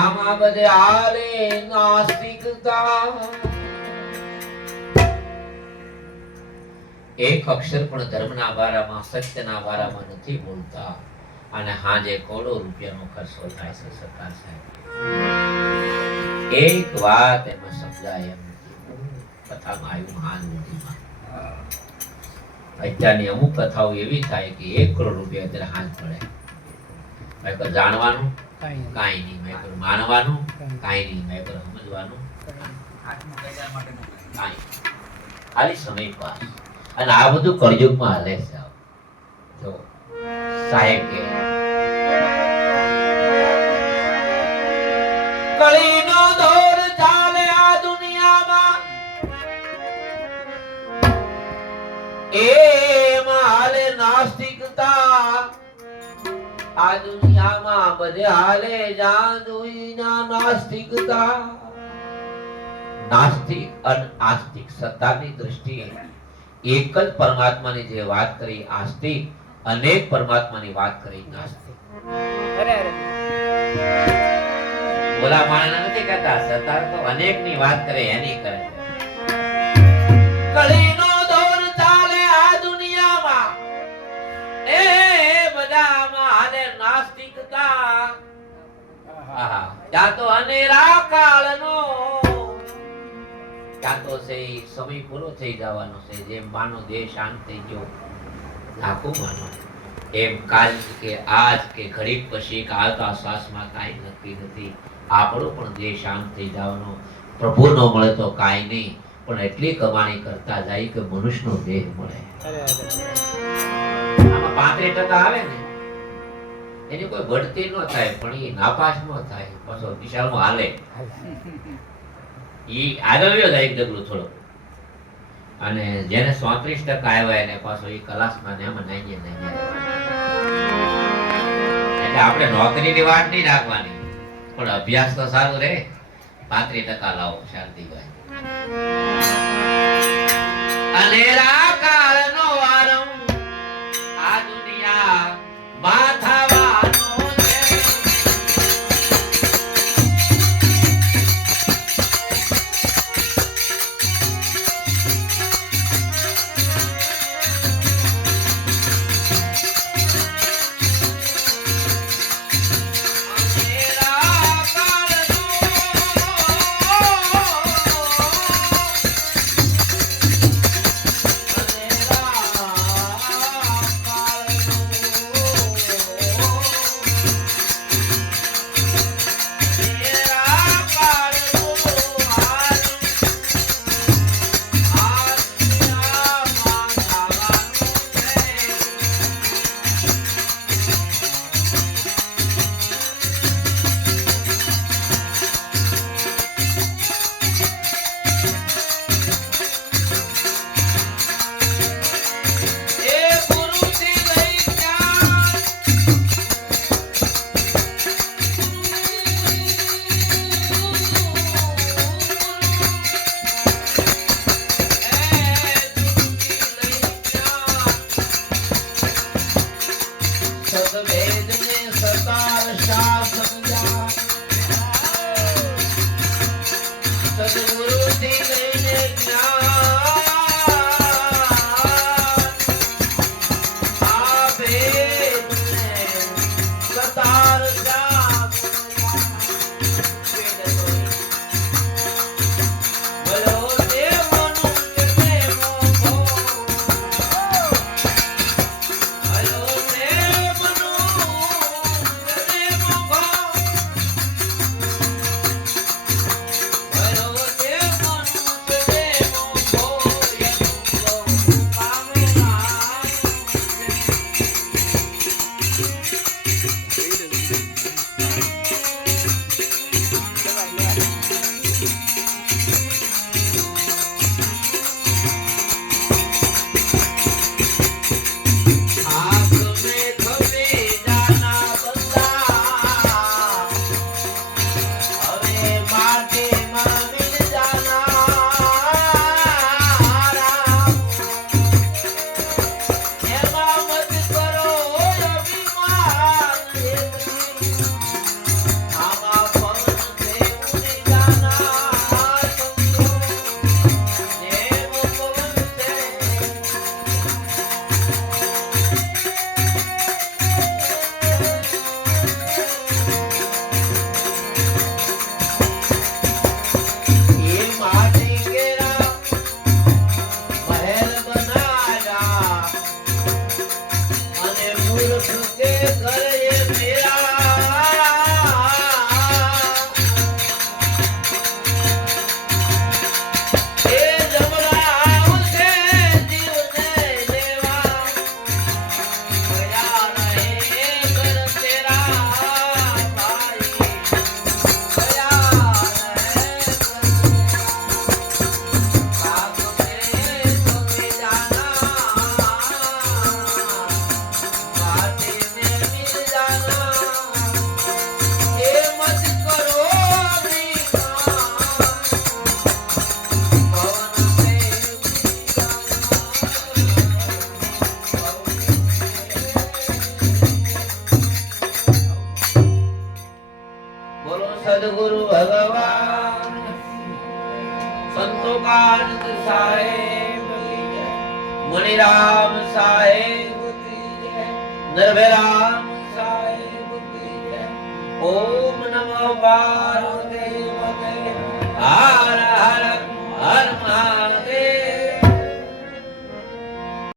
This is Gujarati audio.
આમાં બધે હાલે નાસ્તિકતા. એક અક્ષર પણ ધર્મના બારામાં સત્યના બારામાં નથી બોલતા અને હાજે કરોડો રૂપિયાનો ખર્ચો થાય છે સરકાર સાહેબ. એક વાત એમાં સમજાય એમ કથામાં આવ્યું મહાનુભાવમાં. અત્યારની અમુક કથાઓ એવી થાય કે 1 કરોડ રૂપિયા અત્યારે હાથ પડે. મેં કહ્યું જાણવાનું કાંઈ નહીં, મેં કહ્યું માનવાનું કાંઈ નહીં, મેં કહ્યું સમજવાનું કાંઈ. ખાલી સમય પાસ. અને આ બધું કળયુગમાં હાલે છે. જો સાહેબ કે કળીનો દોર ચાલે આ દુનિયામાં, એમાં હાલે નાસ્તિકતા. આ દુનિયામાં બધે હાલે જાદુઈના નાસ્તિકતા. નાસ્તિક અને આસ્તિક સત્તાની દ્રષ્ટિએ એક જ પરમાત્માની જે વાત કરી આસ્તિક, અનેક પરમાત્માની વાત કરી નાસ્તિક. બોલા માણસ નથી કહેતા, સત્તા તો અનેકની વાત કરે એની કરે છે. કળીનો દોર ચાલે આ દુનિયામાં, એ બધામાં હાલે નાસ્તિકતા. ત્યાં તો અનેરા કાળનો, ત્યાં તો છે સમય પૂરો થઈ જવાનો છે. જેમ માનો દેહ શાંત થઈ ગયો, લાખો માનો એમ કાલ કે આજ કે ઘડીક પછી કે આવતા શ્વાસમાં કાંઈ નક્કી નથી. આપણો પણ દેહ શાંત થઈ જવાનો. પ્રભુ નો મળે તો કાંઈ નહીં, પણ એટલી કમાણી કરતા જાય કે મનુષ્યનો દેહ મળે. આમાં 35% આવે ને એની કોઈ બઢતી ન થાય, પણ એ નાપાસ ન થાય, પાછો વિશાળમાં હાલે. ઈ આગળ વ્યો જાય એક ડગલું થોડો. અને જેને 37% આવ્યા એને પાછો ઈ ક્લાસમાં ને એમાં નાઈએ. એટલે આપણે નોકરીની વાત નહીં રાખવાની, પણ અભ્યાસ તો સારું રહે. 35% લાવો શાંતિભાઈ. અનેરા કાળનો આરંભ આ દુનિયા માથાવાનો છે. ભગવાન સંતો કાનંદ સાહેબ કી જય, મણિરામ સાહેબ કી જય, નરભેરામ સાહેબ કી જય. ઓમ નમો